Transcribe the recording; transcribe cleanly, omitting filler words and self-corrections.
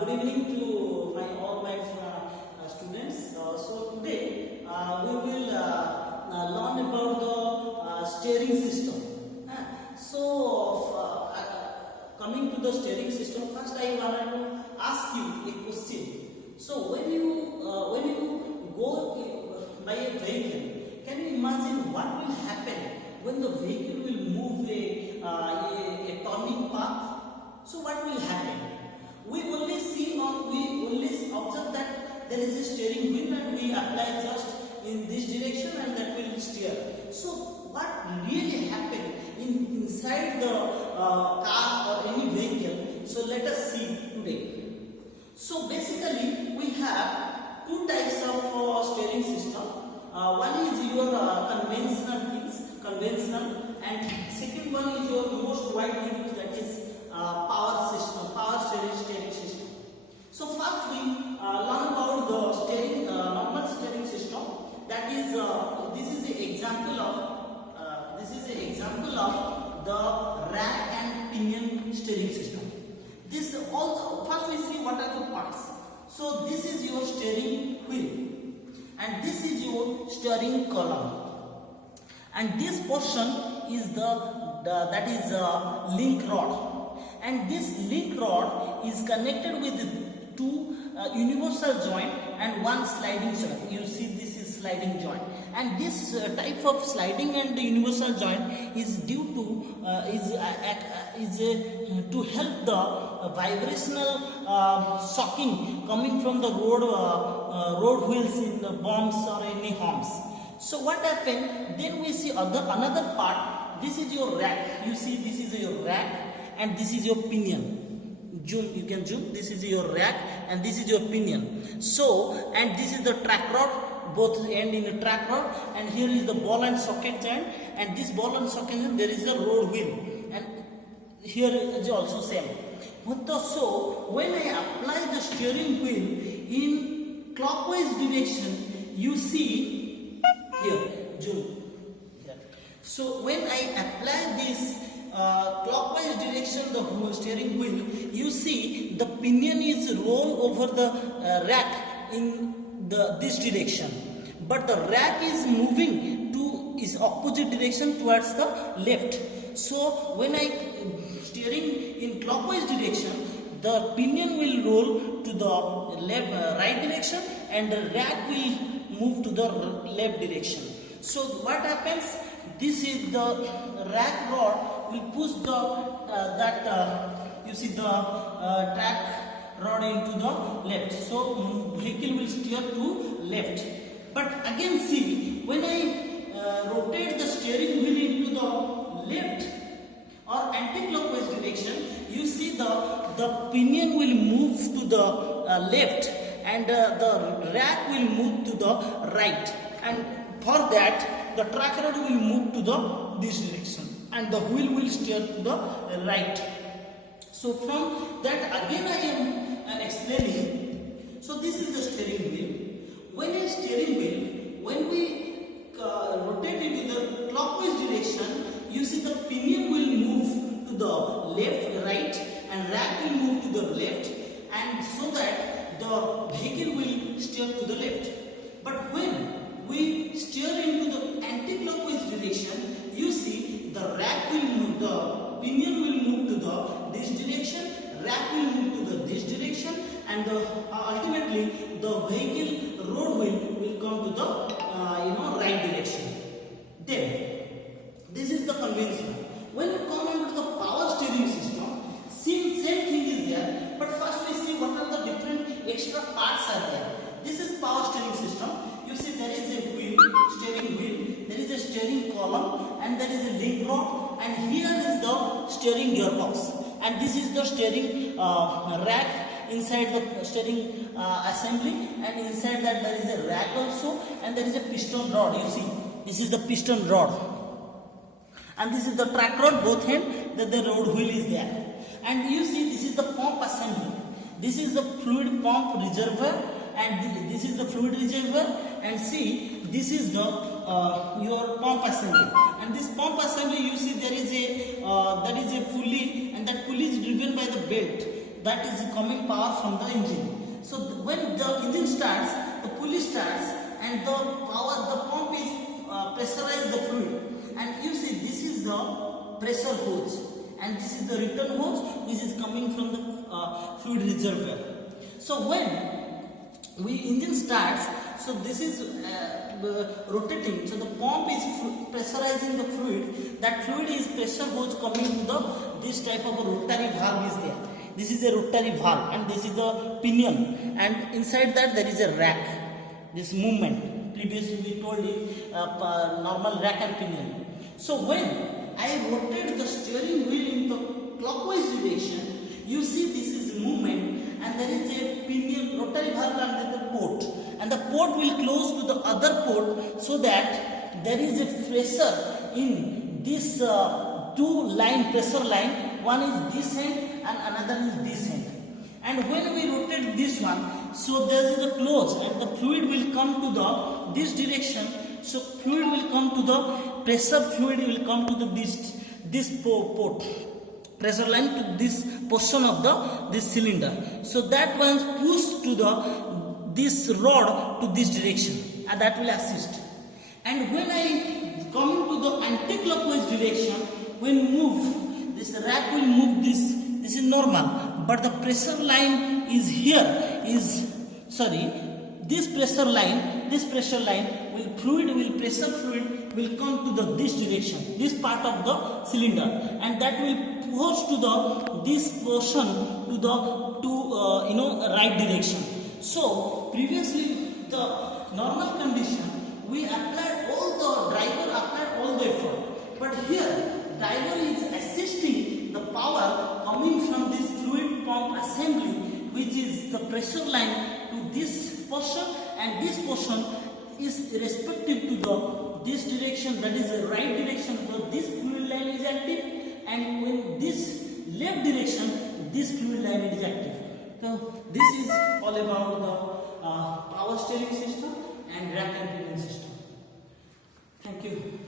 Good evening to all my students. So today we will learn about the steering system. Coming to the steering system, first I want to ask you a question. So when you go by a vehicle, can you imagine what will happen when the vehicle will move a turning path? So what will happen? We only see or we only observe that there is a steering wheel and we apply just in this direction and that will steer. So what really happened inside the car or any vehicle? So let us see today. So basically we have two types of steering system. One is your conventional, and second one is your most widely used, that is power steering system. So first we learn about the normal steering system. That is this is an example of the rack and pinion steering system. This also, first we see what are the parts. So this is your steering wheel and this is your steering column, and this portion is that is link rod, and this link rod is connected with two universal joint and one sliding joint. You see this is sliding joint, and this type of sliding and universal joint is due to to help the vibrational shocking coming from the road wheels in the bumps or any humps. So what happened? Then we see another part. This is your rack. You see this is your rack and this is your pinion. Zoom, you can zoom. This is your rack and this is your pinion. So, and this is the track rod, both end in a track rod, and here is the ball and socket joint, and this ball and socket joint there is a road wheel, and here is also same. So when I apply the steering wheel in clockwise direction, you see here, zoom here. So when I apply this clockwise direction, the steering wheel, you see the pinion is roll over the rack in this direction, but the rack is moving to is opposite direction towards the left. So when I steering in clockwise direction, the pinion will roll to the right direction and the rack will move to the left direction. So what happens? This is the rack rod will push you see the track rod into the left. So vehicle will steer to left. But again see, when I rotate the steering wheel into the left or anti-clockwise direction, you see the pinion will move to the left and the rack will move to the right, and for that the track rod will move to this direction and the wheel will steer to the right. So from that again I am explaining. So this is the steering wheel. When we rotate into the clockwise direction, you see the pinion will move to the left, right, and rack will move to the left, and so that the vehicle will steer to the left. But when we steer into the anti-clockwise direction, you see the rack will move, the pinion will move to this direction, rack will move to this direction, and ultimately the vehicle road wheel will come to the right direction. Then this is the conventional. When we come into the power steering system, same thing is there, but first we see what are the different extra parts are there. This is power steering system. You see there is a steering wheel, there is a steering column, and there is a link rod, and here is the steering gearbox, and this is the steering rack inside the steering assembly, and inside that there is a rack also, and there is a piston rod. You see this is the piston rod, and this is the track rod, both end, that the road wheel is there, and you see this is the pump assembly. This is the fluid pump reservoir, and this is the fluid reservoir, and see this is the your pump assembly, and this pump assembly you see there is a pulley, and that pulley is driven by the belt. that is coming power from the engine. So when the engine starts, the pulley starts, and the pump is pressurize the fluid. And you see, this is the pressure hose, and this is the return hose which is coming from the fluid reservoir. So when engine starts, so this is rotating, so the pump is pressurizing the fluid. That fluid is pressure hose coming to the this type of a rotary valve is there. This is a rotary valve, and this is the pinion, and inside that there is a rack. This movement previously we told it normal rack and pinion. So when I rotate the steering wheel in the clockwise direction, you see this is movement, and there is a pinion rotary valve under the port, and the port will close to the other port, so that there is a pressure in this two pressure line. One is this end and another is this end. And when we rotate this one, so there is a close, and the fluid will come to the this direction. So fluid will come to the pressure fluid will come to the this port pressure line to this portion of this cylinder. So that one push to this rod to this direction, and that will assist. And when I come into the anti-clockwise direction, when move, this rack will move this. This is normal, but the pressure line is here. This pressure line pressure fluid will come to this direction, this part of the cylinder, and that will push to this portion to the right direction. So previously the normal condition, we applied driver applied all the effort, but here driver is assisting the power coming from this fluid pump assembly, which is the pressure line to this portion, and this portion is respective to this direction, that is the right direction, because this fluid line is active, and when this left direction, this fluid line is active. So this is all about the power steering system and rack and pinion system. Thank you.